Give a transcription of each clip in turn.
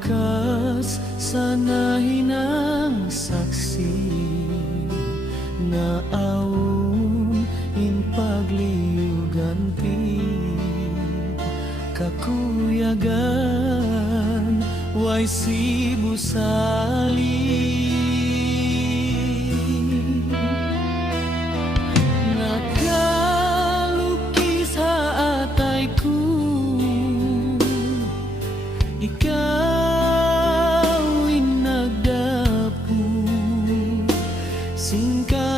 wakas sana hinang saksi na aun in pagliuganti kakuyagan way sibusali nakalukis sa atayku ikaw inagdapu singkaling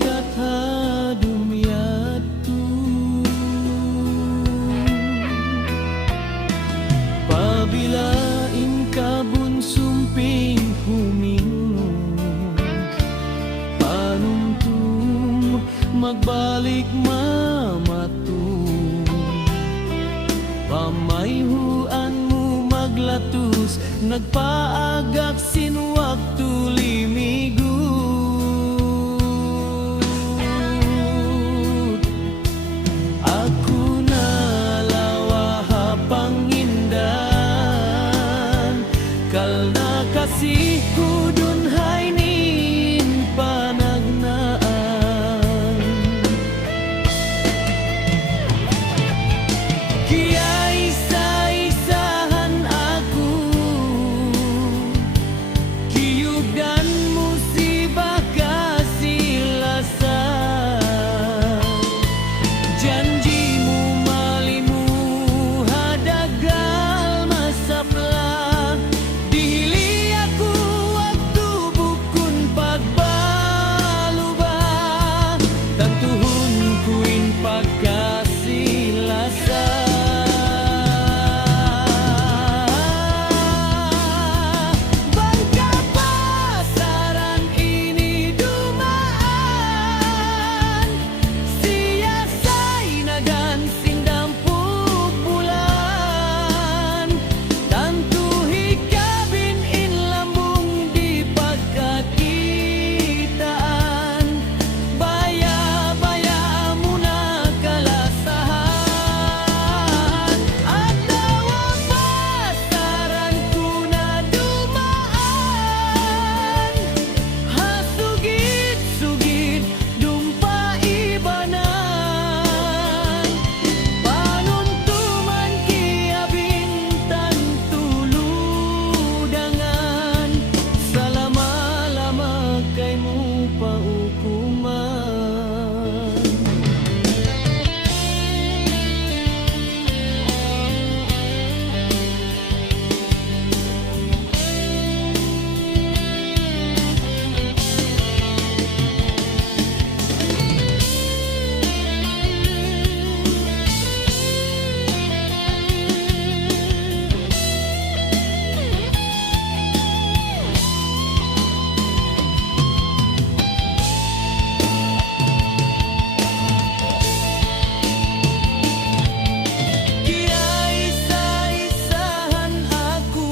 katadumyatu pabilain kabun sumping humingon panuntung magbalik mamatung pamayhuan mo maglatus nagpaagak sin waktu limigut aku nalawa pangindan kalna kasihku dunhay nin panagnaan kiya'y isa-isahan ako kiyugdan mo si baka silasan janji mo malimu hadagal masapla dili ako waktu bukun pagbaluba tantuhon kuin pagkasilasan bangka pasaran ini dumaan siyasay nagan sindampug bulan tantuhi kabin in lambung di pagkakitaan baya-baya muna kalasahan atawa pasaran ko na dumaan hasugid-sugid dumpaibanan panuntuman kiabintan tuludangan salama-lama kay mo paukuman kiya'y isa-isahan ako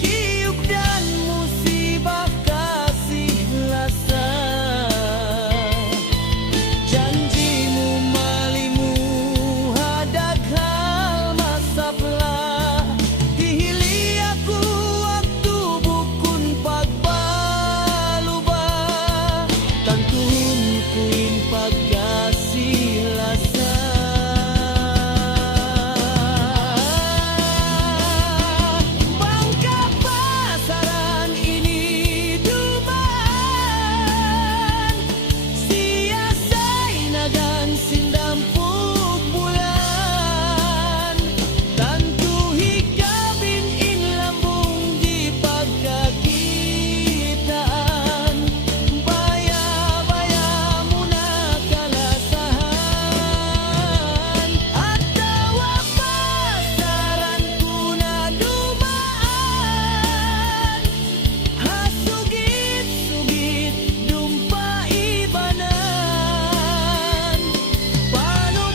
kiyugdan mo si baka silasan janji mo malimu hadaghal masapla dihili ako waktu bukun pagbaluba tantuhon kuin pagkasilasan bangka pasaran ini dumaan siyasay nagan sindampug bulan tantuhi kabin in lambung di pagkakitaan baya-baya muna kalasahan atawa pasaran ko na dumaan hasugid-sugid dumpaibanan paano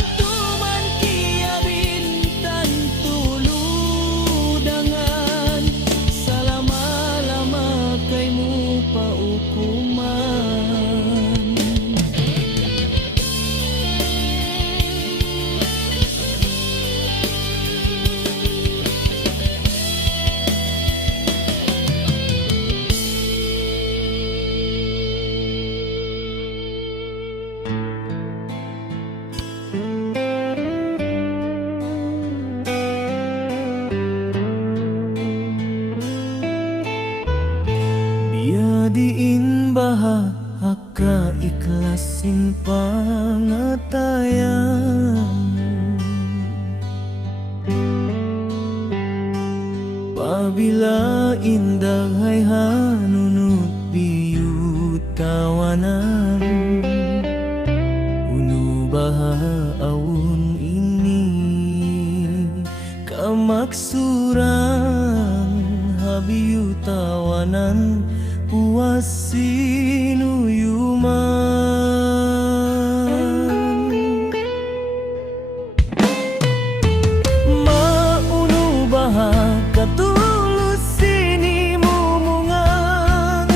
sayang. Pabila indah hay hanunut biyut kawanan, unu baha awun ini kamaksuran habiyu tawanan puas sinuyuman. Maunu baha katulus sini mumungan,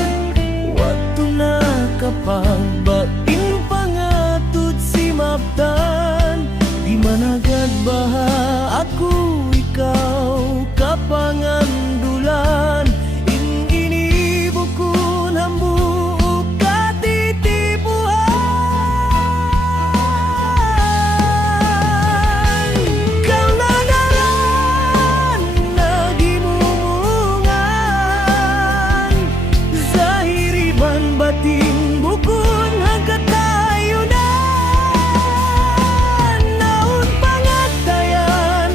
waktu na kapag bain pangatut si mapdan, di managad baha aku ikaw kapangandulan. Ini bukun hambuk katitipuan. Kau nadaran nagimumungan, zahiri ban batin bukun hangkat tayunan. Naun pangatayan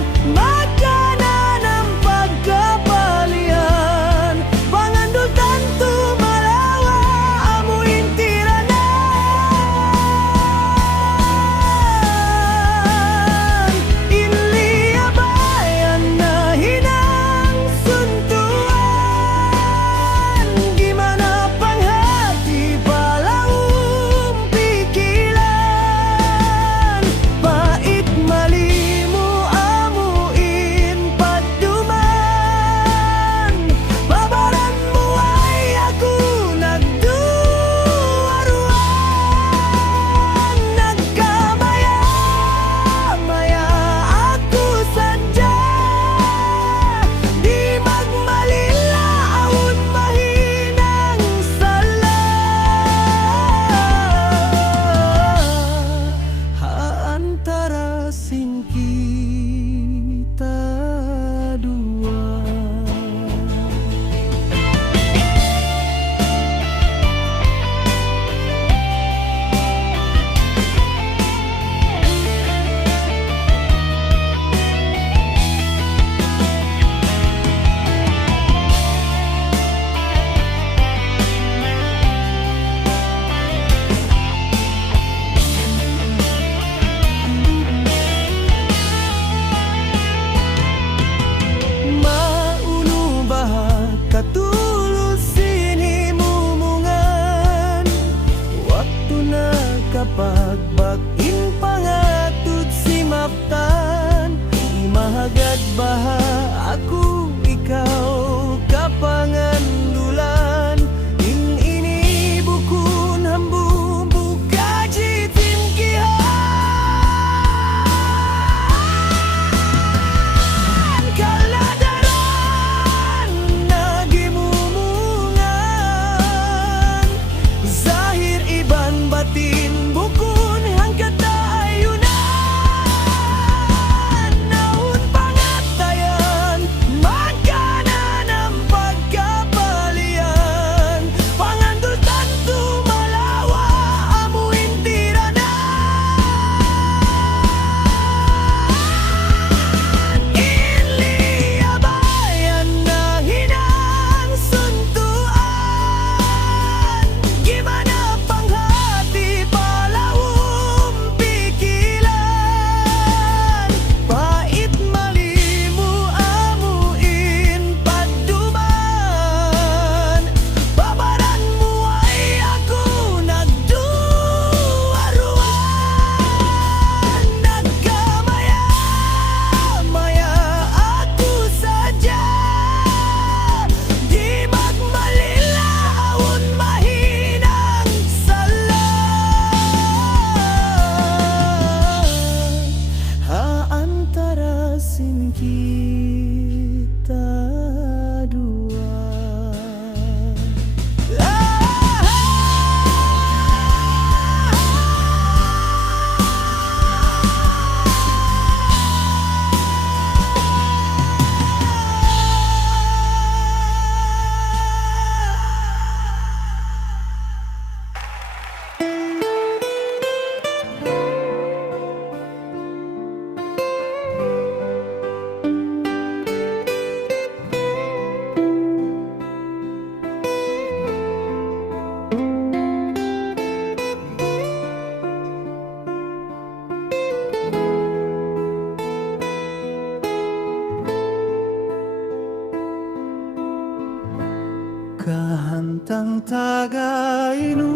matang tagainup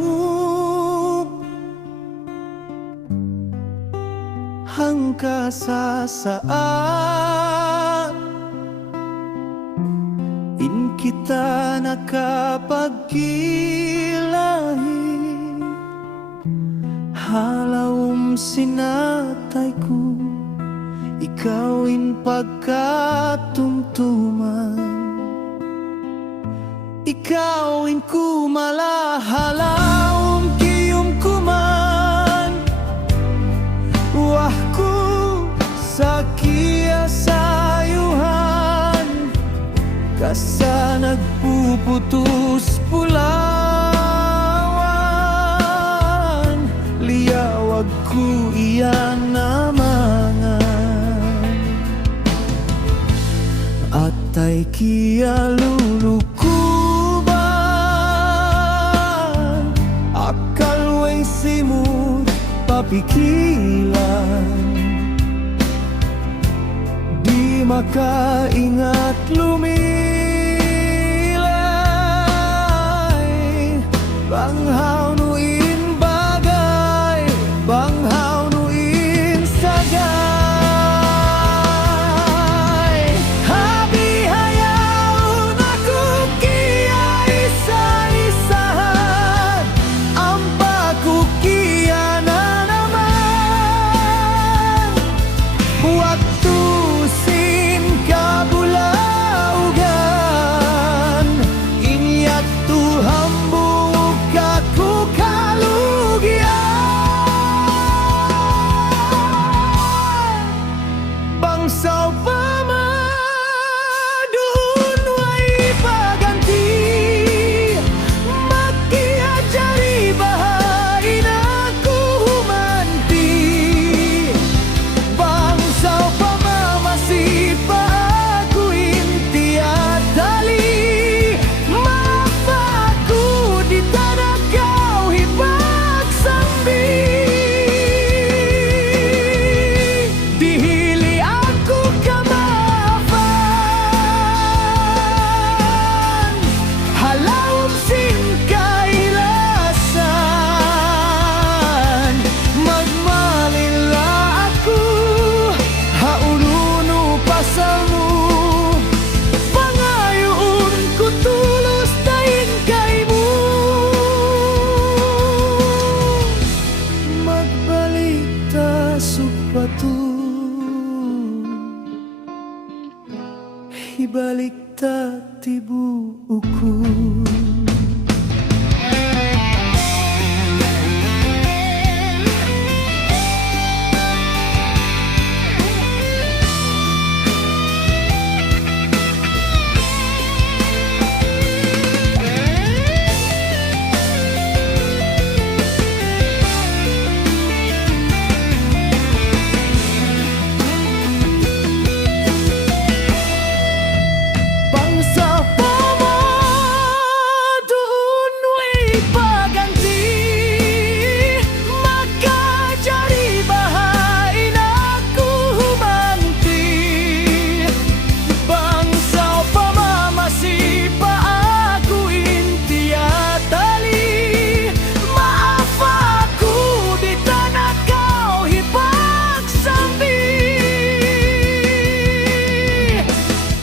hangka sa saat in kita nakapagkilahi halawom sinatay ko ikawin pagkatumtuman ikawin ko malahalawom kiyom kuman wahku sa kiyasayuhan kasa nagpuputus pulawan liyawag ko iyan namangan atay kiya lulukuban akalway simut papikilan di makaingat lumilay banghaw nuin bagay banghaw nuin sagay habi hayaw na kukiya isa-isahan ang pagkukiya na naman waktu sin kabulaugan inyat Tuhan buka ku kalugian bangsaw pamadun way paganti makiajari bahay na kuhumanti bangsaw pamamasi pa aku inti at dali mapaku di tanah kau hipagsambi dihili aku kamaafan halawom sin kailasan magmalila ako haununo pasalmu pangayoon ko tulos dahin kaymo magbalik ta supatun ibalik ta tibuukon bangsa pamadun way paganti makajari bahay na kuhumanti bangsa pamamasi pa aku inti at dali maafaku di tanah kau hipagsambi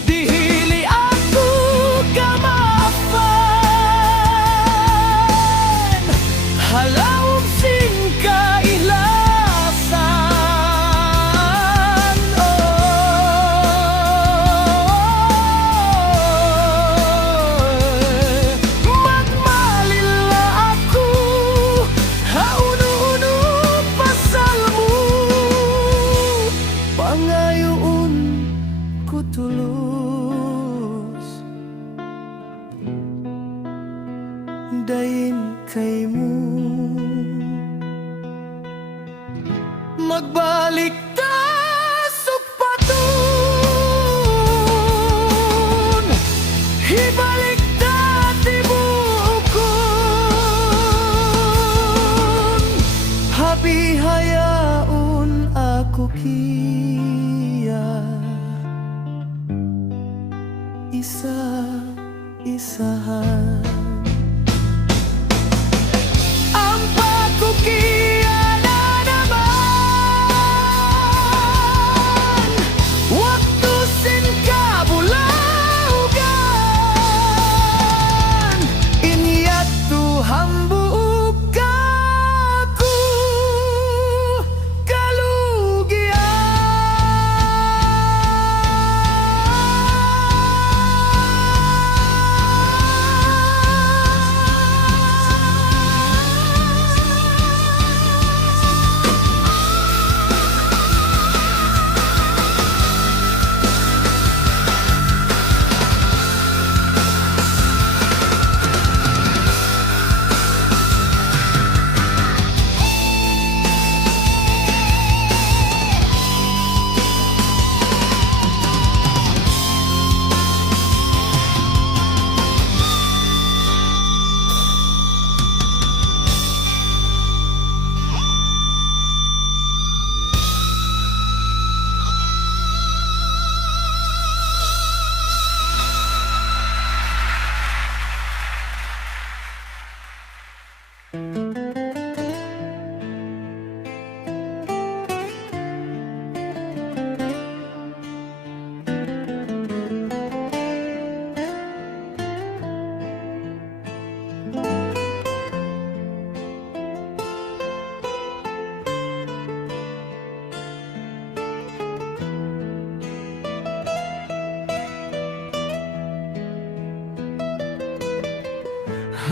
dihili aku kamaafan halawom sin kailasan magmalila aku haununo pasalmu pangayoon ko tulus dayin kaymo magbalik ta supatun ibalik ta tibuukon habi hayaon ako kiya isa-isahan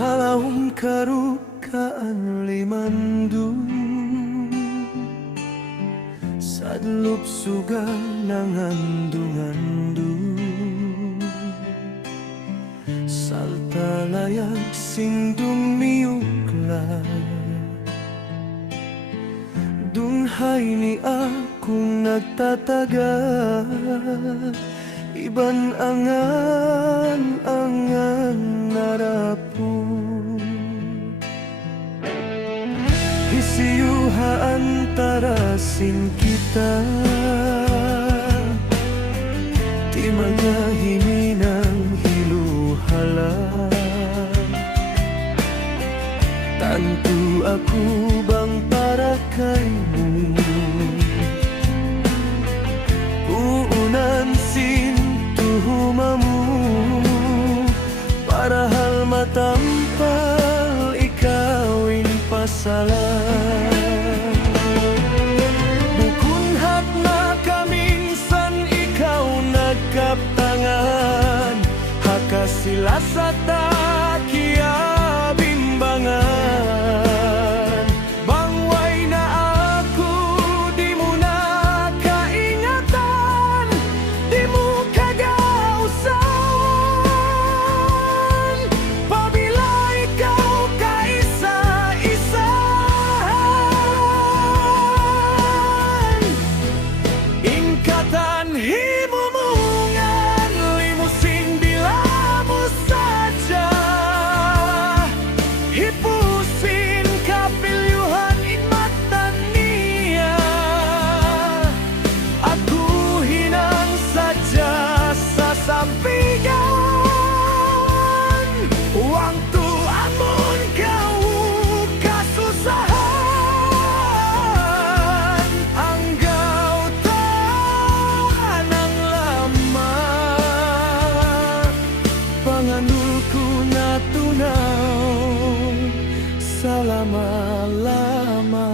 halaum karukaan limandu sadlup suga nangandu-ngandu salta layak sing dumiukla dunhay ni aku nagtataga iban angan narapu isiyuha antara sin kita di magahiminang hiluhala tantu aku bang para kaimu uunan sin tuhumamu parahal matampal ikawin pasalan bukun hatna kaminsan ikaw nagkaptangan hakasilasa kia bimbangan bangway na ako di mo na kaingatan di mo kagausawan pabila ikaw kaisa-isahan ingkatan himumungan limusin bila mo saja hipusin kapilyuhan in mata niya aku hinang saja sa sampingan uang tu amon kau kasusahan anggaw tanang lama panganulku na tunaw salama-lama.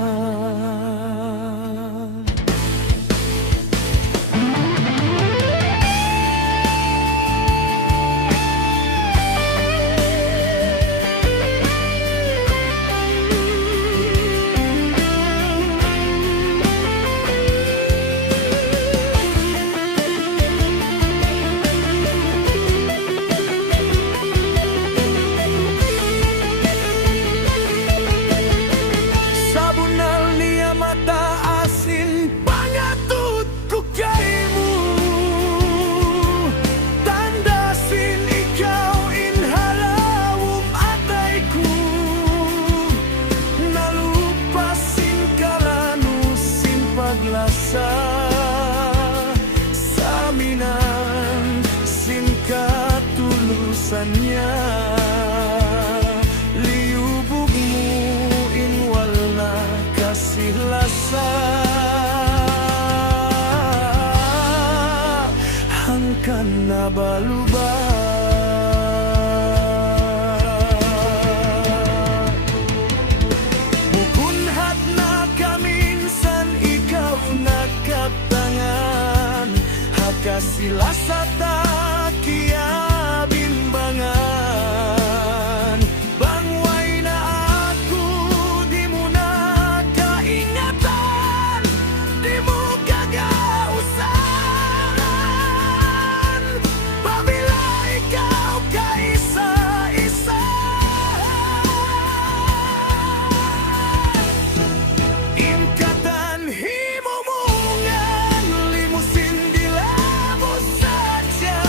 Sabunal niya mata asin pangatut ko kaymu tandasin ikaw inhalawum atayku nalupasin kalanusin paglasa saminan sin katulusannya liubugmu inwal na kasih lasa hangkan na baluba bukun hatna kaminsan ikaw nagkaptangan hakasilasa kia bimbangan bangway na ako di mo na kaingatan di mo kagausahan pabila ikaw kaisa-isahan ingkatan himumungan limusin bila mo saja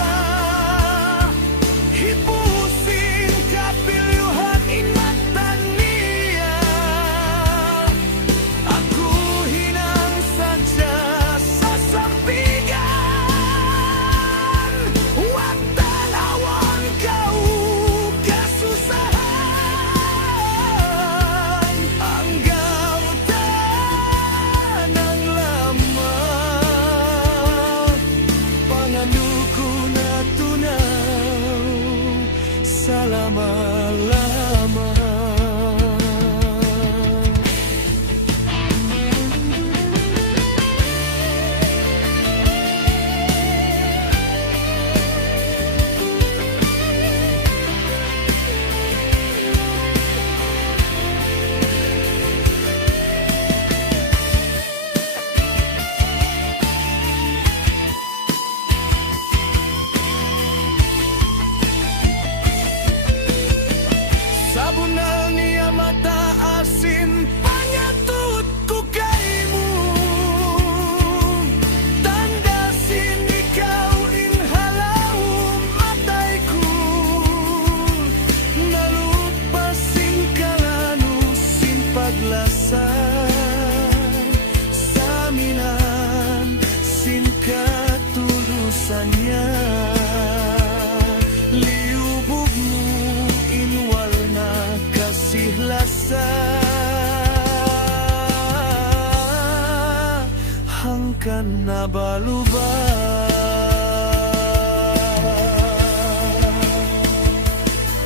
hangkan na balubay.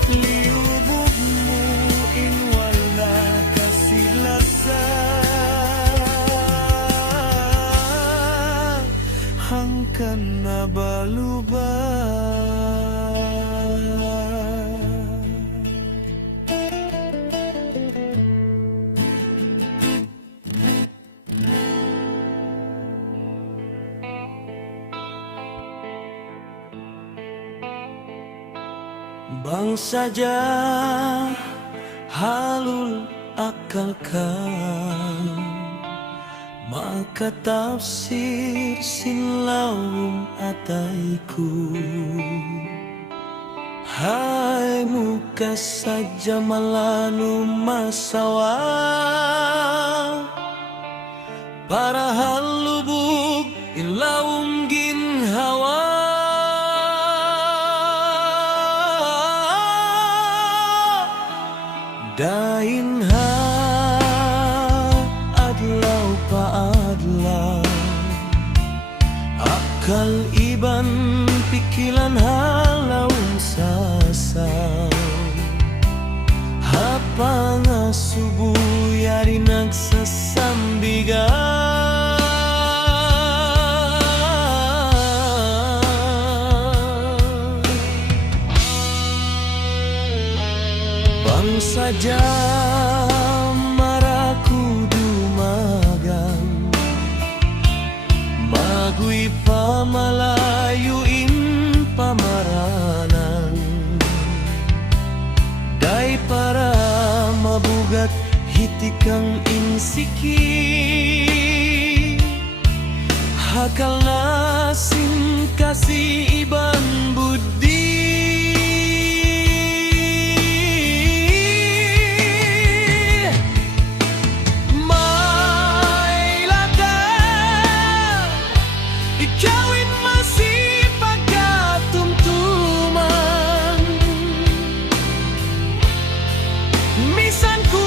Liubog mo in wala kasilasan, hangkan na balubay. Bang saja halul akalkan, maka tafsir sinlawum ataiku. Hai muka saja malanu masawa, para halubuk ilawum gin hawa. Dain ha adlaw pa adlaw, akal iban pikilan halaw sasaw. Hapa nga subuh yari nagsasambigan. Bang saja maraku dumagan, magui pamalayuin pamaranan. Dai para mabugat hitikang insiki, hakal nasin kasih iban budi. Ikawin masih pagkatumtuman, misan ku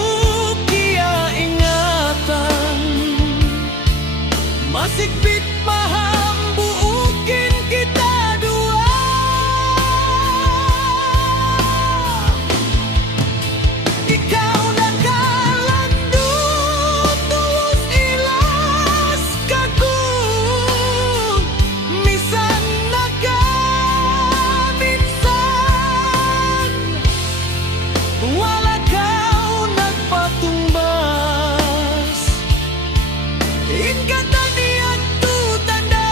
kia ingatan, masih bit paham buukin kita dua. Ikaw nakalandut tulus ilas kaku, misan nagaminsan, wala kau nagpatumbas. Ingkatan niya tu tanda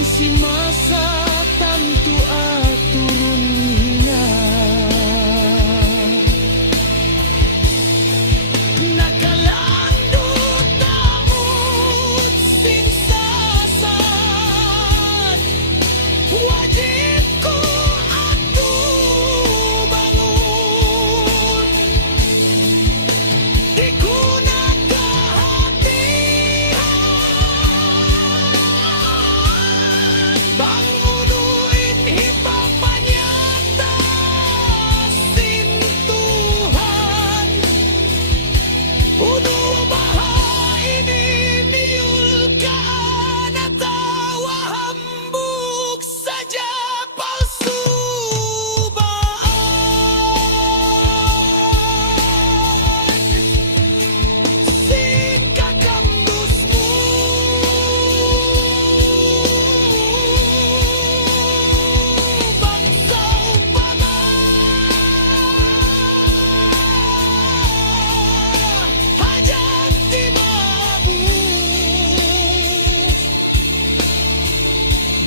si masa tantu aturun hina nakalandu tamut sing sasad wajibku atu bangun digunakan hati bangunuin hipapanyata sin Tuhan unu baha ini niulkan atau hambuk saja palsu baan si kakambusmu bangsa upama hajat di babu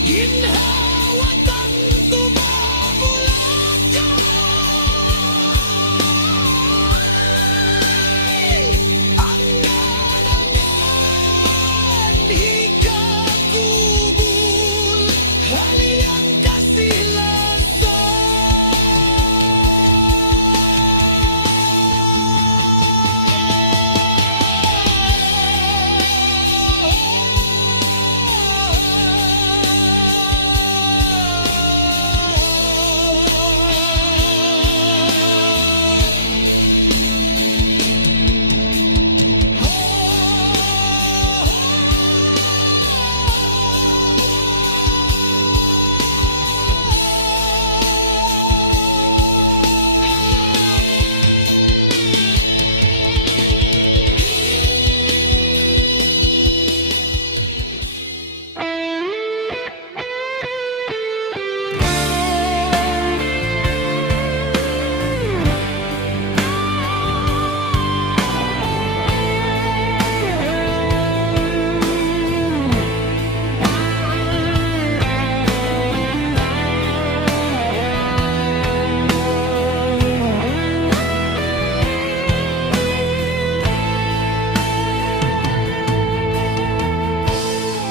ginhawatan tumabulakan angan-angan hingga kubur haliang kasih lasa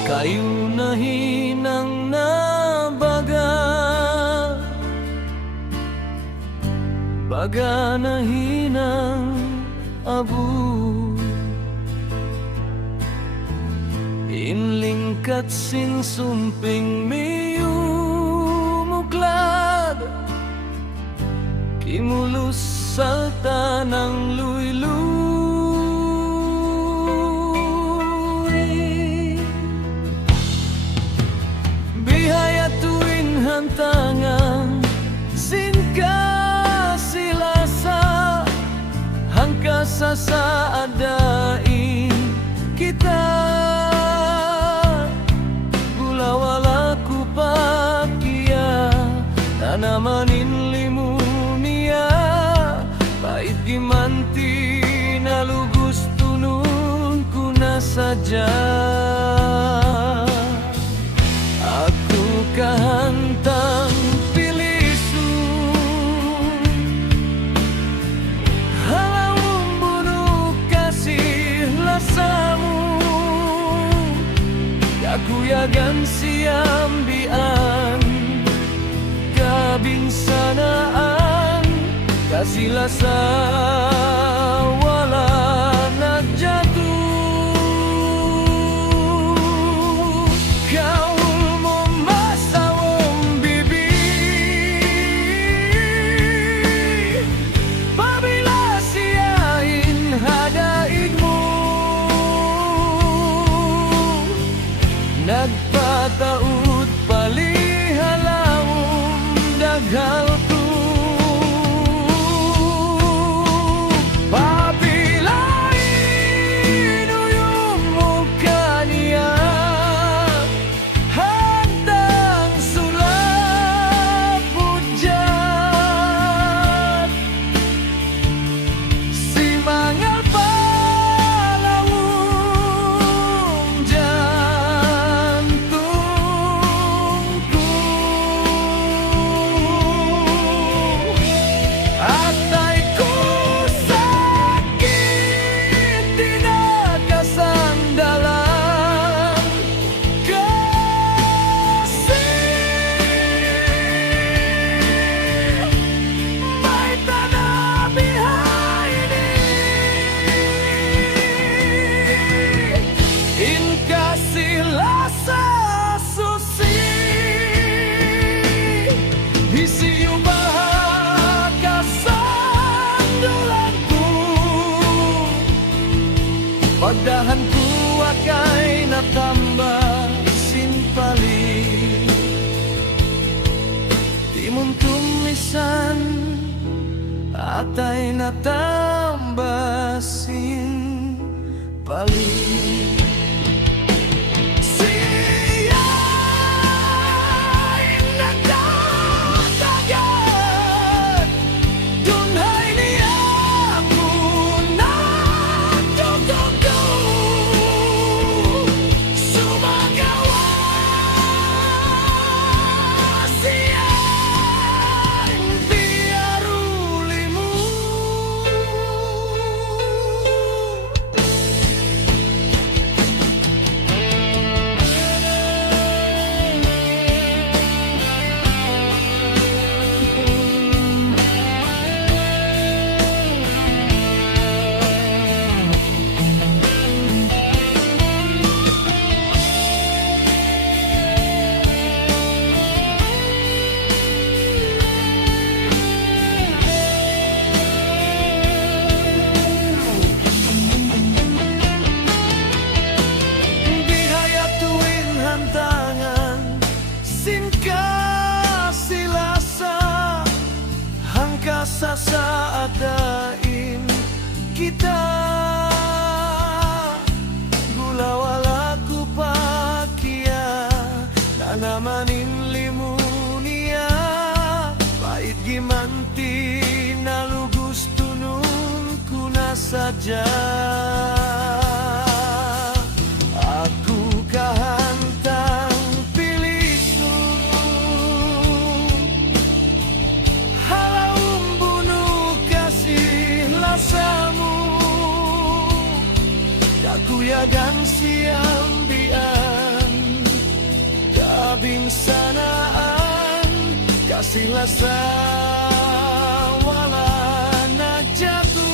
kayu na hinang nabaga baga na hinang abu inlingkat sin sumping miyumuklad kimulus salta ng luy-luy bihaya tuwin hantangan singka silasa hangka sasaadain kita gulawalaku pakia tanamanin limunia bait gimanti nalugus tununku na saja aku kahantang pilisun halau membunuh kasih lasamu kakuyagan siambian kabinsanaan kasih lasa wala nagjatuh kau nagpataud palihalawom daghal tu papilain uyong mo kaniya handang sulapod dyan si mangal palawom dyan minsan atay natambasin palit. Sa saadain kita gula wala ku pakia na namanin limunia pait gimanti na lugos tunun ku na saja aku kahantang kuyagan siambian kabing sanaan kasih lasa wala nagjatuh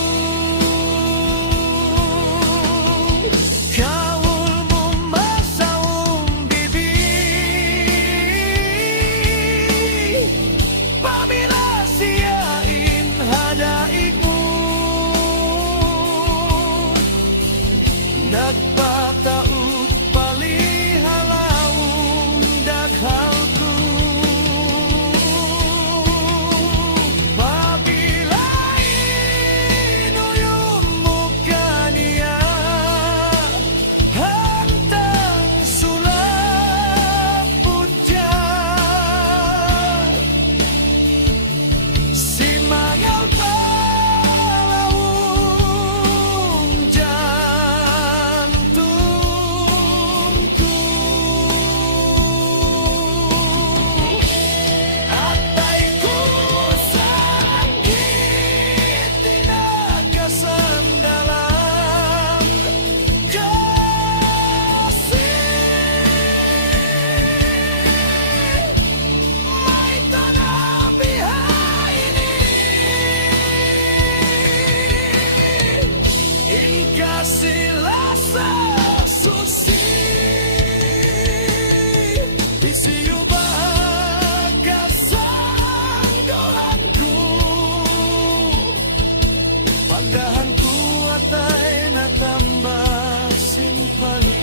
kaul mo masaung bibi pamila siyain hadaikmu nagpataut palihalaong dakhalku pabilain uyum mo kaniya hantang sulap putyan simangaw silasa susi isiyo bahaga sanggolanku pagdahanku atay natambah simpali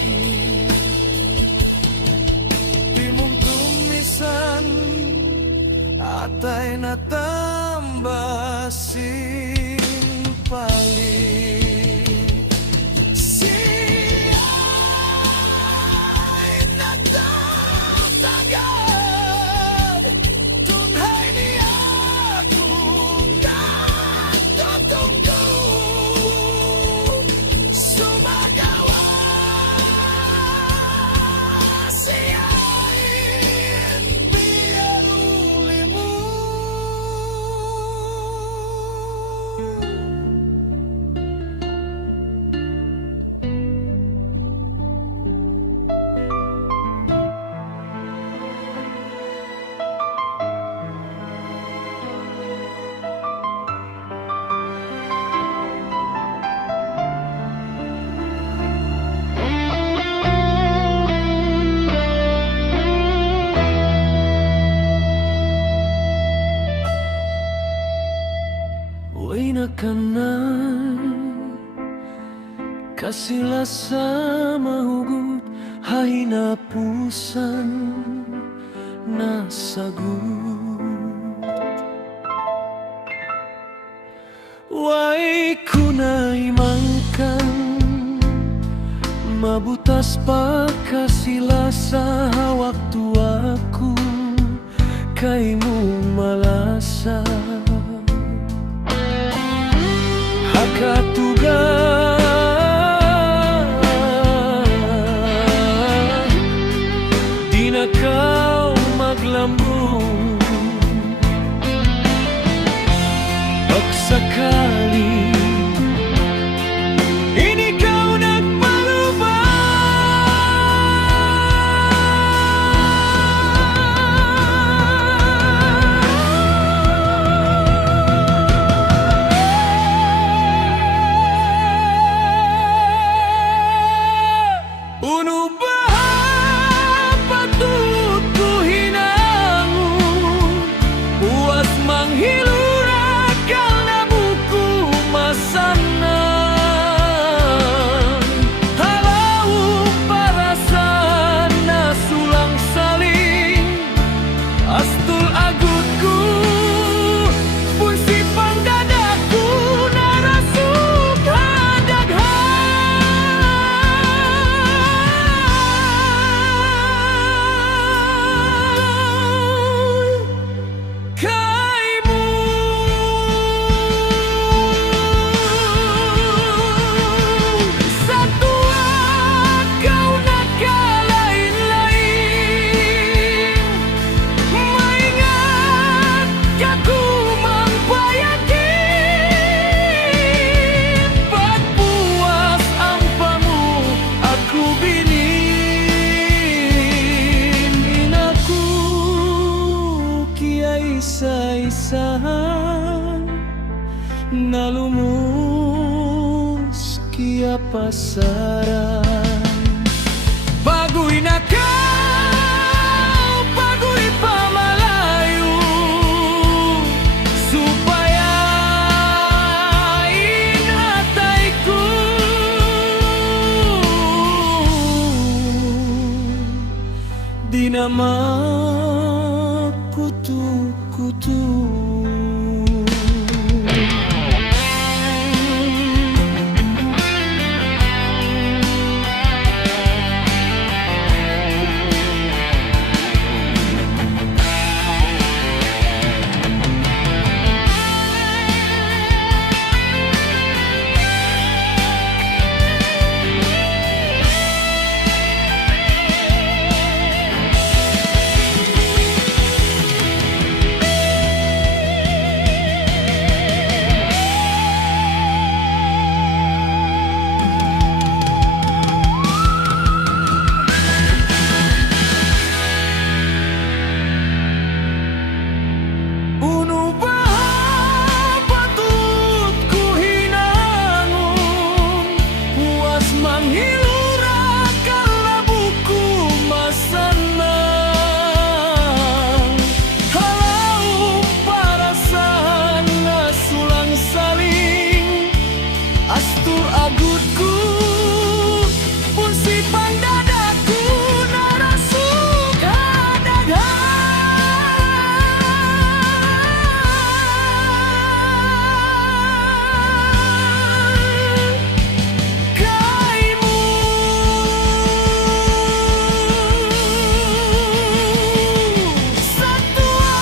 timong tumisan atay natambah simpali. Ka na kasila sa mahugot hahinapusan na sagot Alas pakasila saha waktu aku kaimu malasa hakatuga dina kau maglambung paksa kali ini kau nagpalubang. Uno bah patut ku hinangun puas manghilura kana buku masanan halau parasan na sulang saling astul agutku pun sipang dadaku narasuk kaimu satua kau nagkalain-lain maingat kaku mangpayakin pagpuas ampamu aku binin inaku kia isa-isahan nalumus kia pasaran baguy na kau baguy pamalayo supaya inatay ko di na makutu-kutu. Uno bah patut ku hinangun puas manghilura kalabuku masanang halau parasan na sulang saling astul agutku pun sipang dadaku narasuk kaimu satua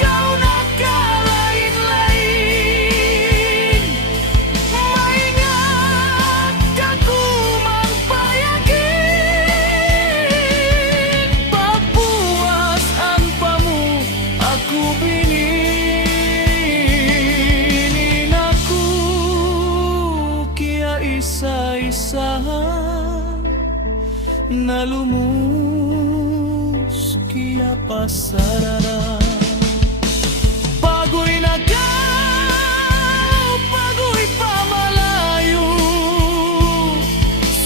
kau nagkalain-lain maingat kaku mangpayakin pagpuas ampamu aku binin aku kia isa-isahan nalumus kia pasaran baguy na kau baguy pamalayo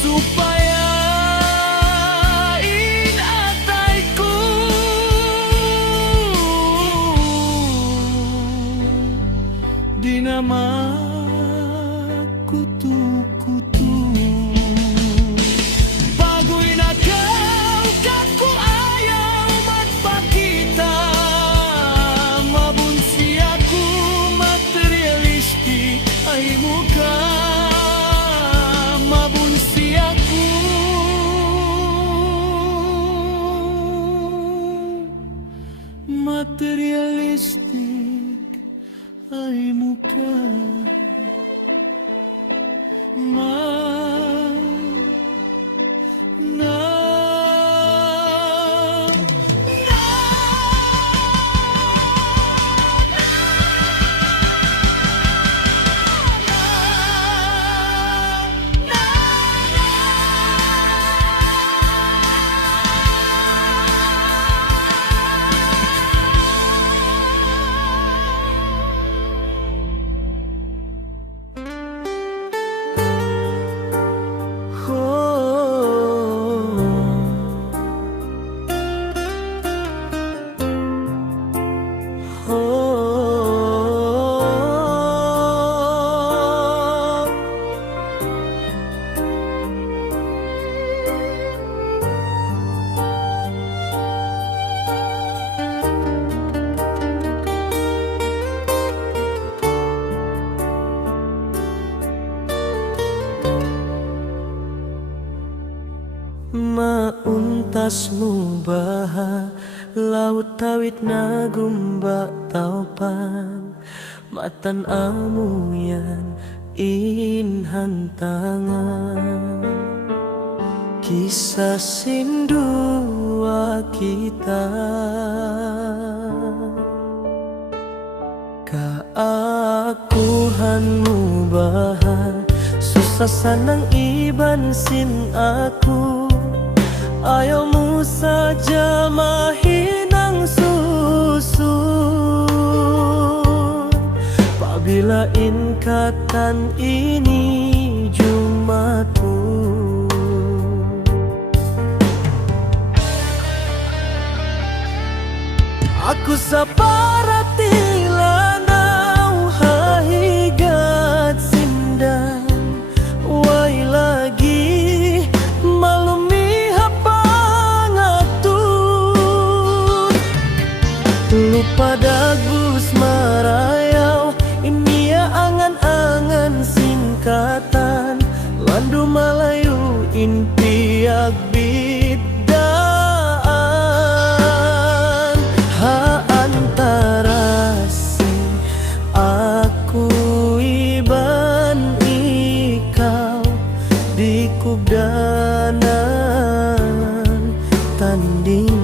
supaya inatay ko di na makutu-kutu. Baguy na kau kaku ayaw magpakita materialistik ay muka mana. Mauntasmu baha laut tawit nagumbak taupan matan amuyan in hantangan kisah sindua kita keakuhanmu baha susah sanang iban sin aku ayomu saja mahinang susun apabila ingkatan ini jumatu aku saparati lanau hahigat sindan wai lagi lupa dagus marayau imia angan-angan singkatan landu malayu impiak bidaan ha antara si aku iban ikau di kubdanan tanding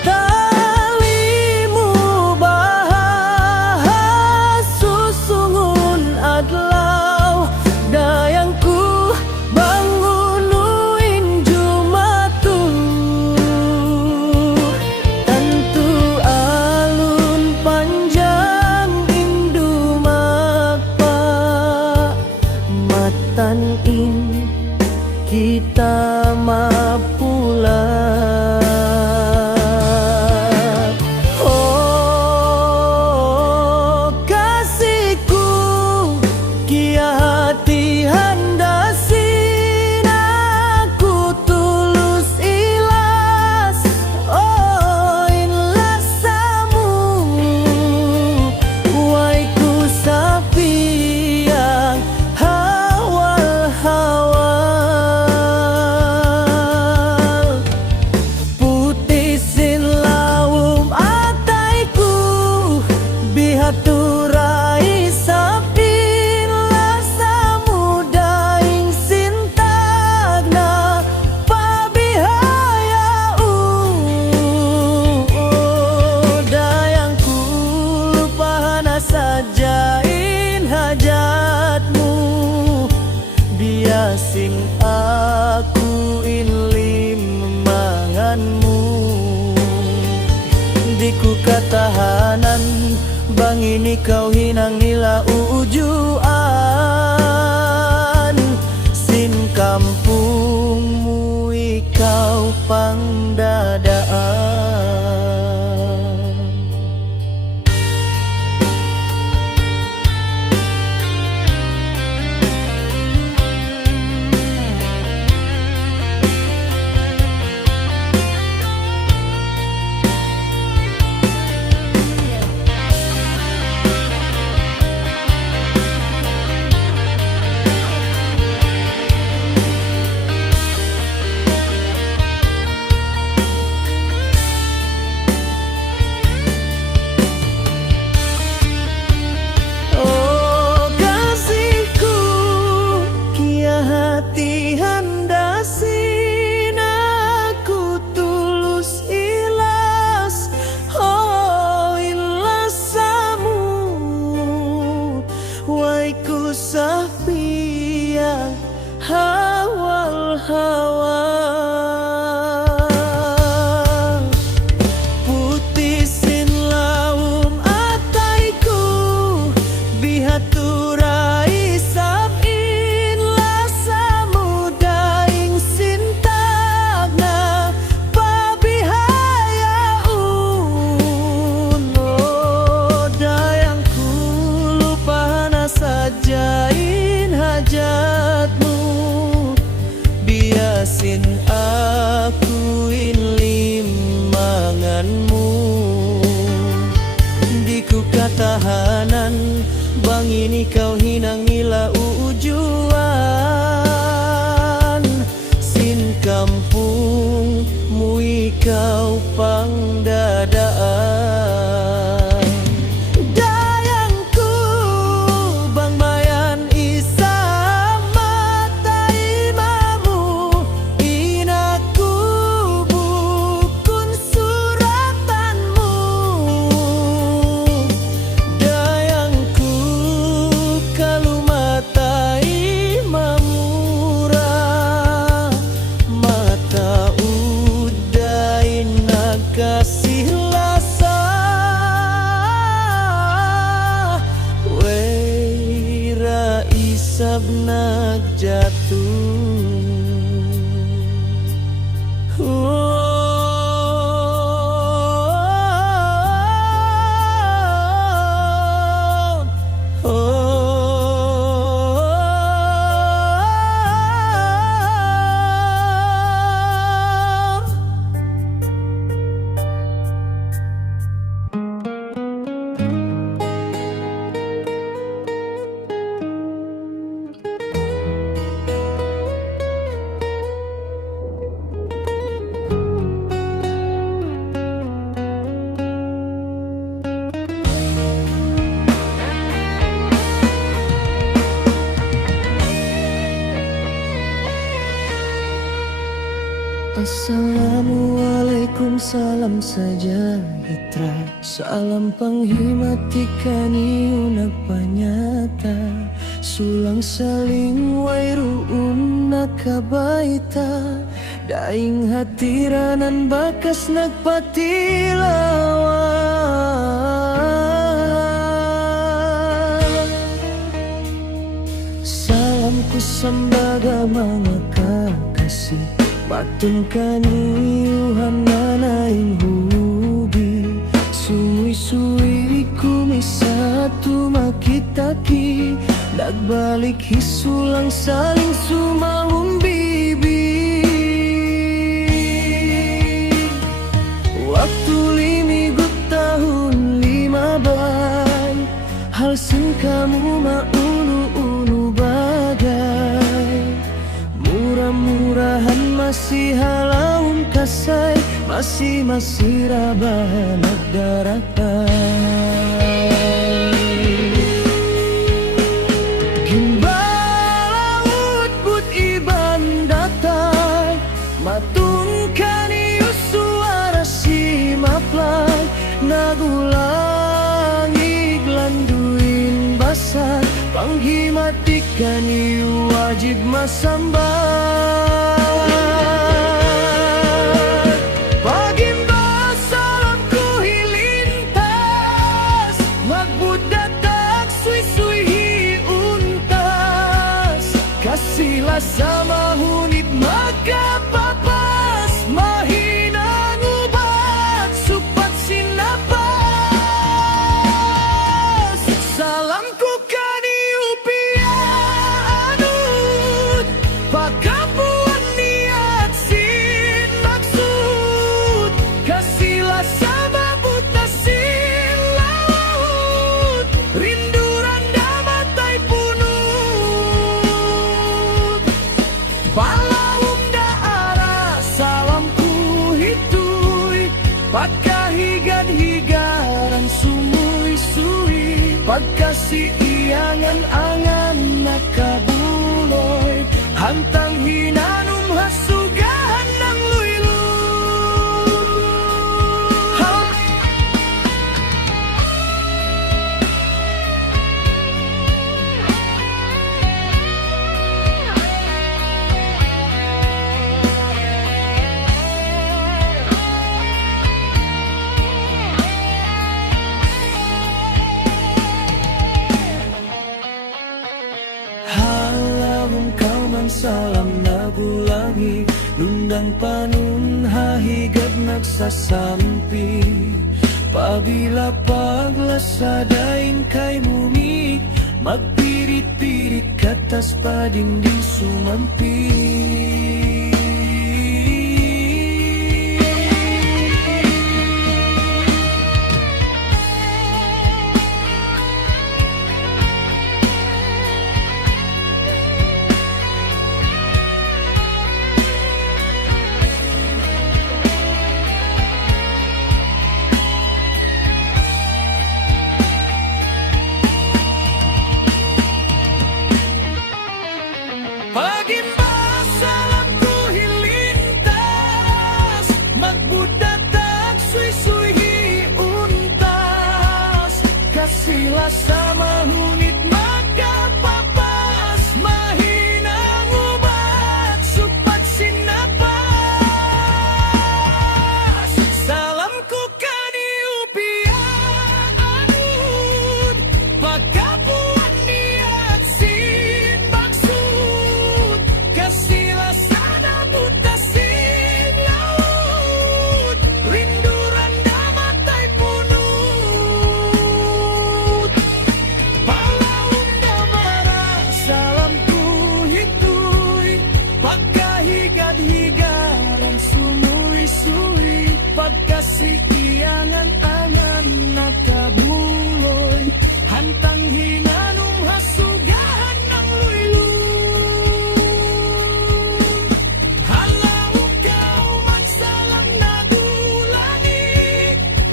talimu bahas susungun adlau dayangku bangunuin jumatu tentu alun panjang indu makpa matan in kita mapulah sing aku inlim manganmu diku katahanan bang ini kau hinang nila ujuan sin kampungmu ikau pangdadaan. hawa. Putisin laum ataiku bihatura isap in lasa mudaing sintagna pabihaya uno dayangku lupana sajain hajatmu biasin akuin limanganmu diku katahanan bang ini kau hinang nila ujuan sin kampung mui kau pangdadaan dayangku bang bayan isa mata imamu inaku bukun suratanmu dayangku kalau mata imamura mata udain kasih lasa weira isab nak jatuh. Assalamualaikum salam sejahtera salam penghimati unak panyata sulang saling wairu unak kabaita daing hatiranan bakas nagpati lawan salamku sembaga mga kakasih Batun kaniuhan nanaing hubi Sui-sui kumisatu makitaki Nagbalik hisulang saling sumahum bibi Waktu limigut tahun 15 Halsen kamu maunu-unu bagai Murah-murahan masih halaum kasai Masih rabahan daratan Gimbalaut but iban datai Matun kaniu suara si maplay Nagulangi glanduin basah Panghimatikan iu wajib masambat Pagimba salamku hilintas Magbudatak sui-sui hiuntas Kasihlah sama hunit magapapas Mahinang ubat supat sinapas Salamku pakapuan niat sin maksud Kasihlah sama buta sin laut Rindu randa matai punut Palaum daara salamku hitui Pakahigan-higaran sumui-sui Pagkasi iangan-angan nakabuloy Hantang hinanum hasugahan ng luylo salam nabulangi Nundang panun hahigad nagsasampi Pabila paglasa daing kay mumi Magpirit-pirit katas padinding sumampi Pagimba salamku hilintas Magbudatag suy-suy hiuntas Kasila sama hunit magkapapas Mahinang ubat supat sinapas Salamku kaniupiaanud Pagkapuan niyak sin maksud Kasila sana butasin laut Rinduran damatay punut Palaun damara salamku hitoy Pagkahigad-higaran sumuy-suy Pagkasikiangan-angan nakabuloy Hantang hinanong hasugahan ng luyluy Halawang kauman salam nadulangi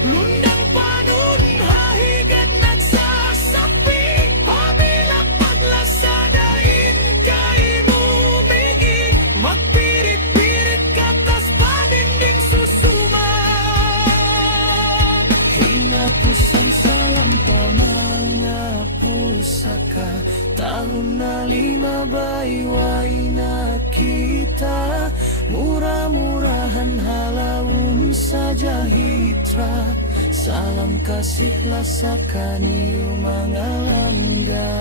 Lundang panun hahigad nagsasapi Pabila paglasadain kay mumigi Magpirit-pirit katas padinding susumang Hinatusan salam pa mga pusaka Tahun na 5 bayway na kita Murah-murahan halawun sa jahitra Salam kasih lasakan iyo mga langga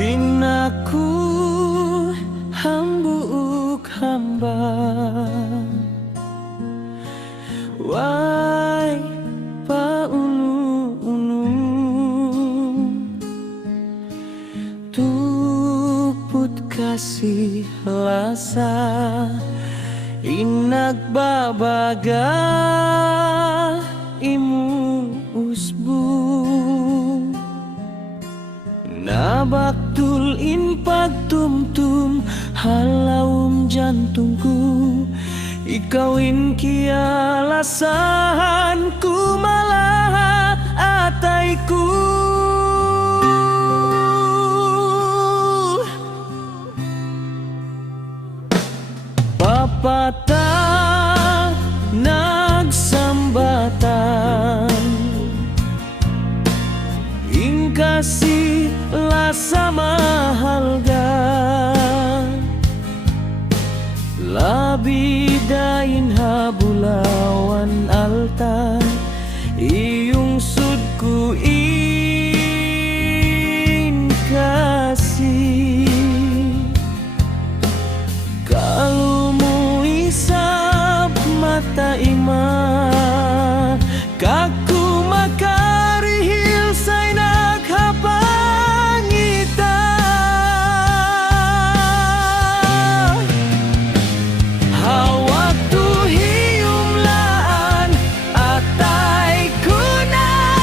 Ginaku hambuuk hamba Wai paunu-unu Tuput kasih lasa Inagbabaga imu usbu Nabaktul in pagtumtum halawum jantungku Ikawin kia lasahanku malah ataiku Papatah nagsambatan Ing kasih lasa mahalga Labidain habulawan alta Iyung sudku in kasih Kalau mu isap mata ima Kaku makarihil say naghapangita Hawak tu hiyumlaan atay kunan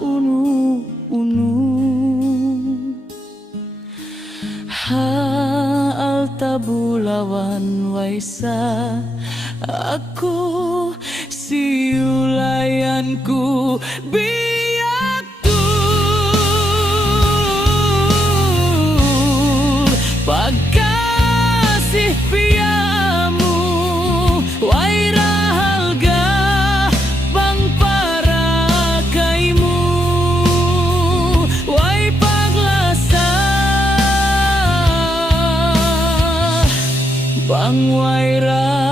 unu alta bulawan waisa aku siulayanku biakku pagkasih piamu waira halga bang para kaimu wai paglasa bang waira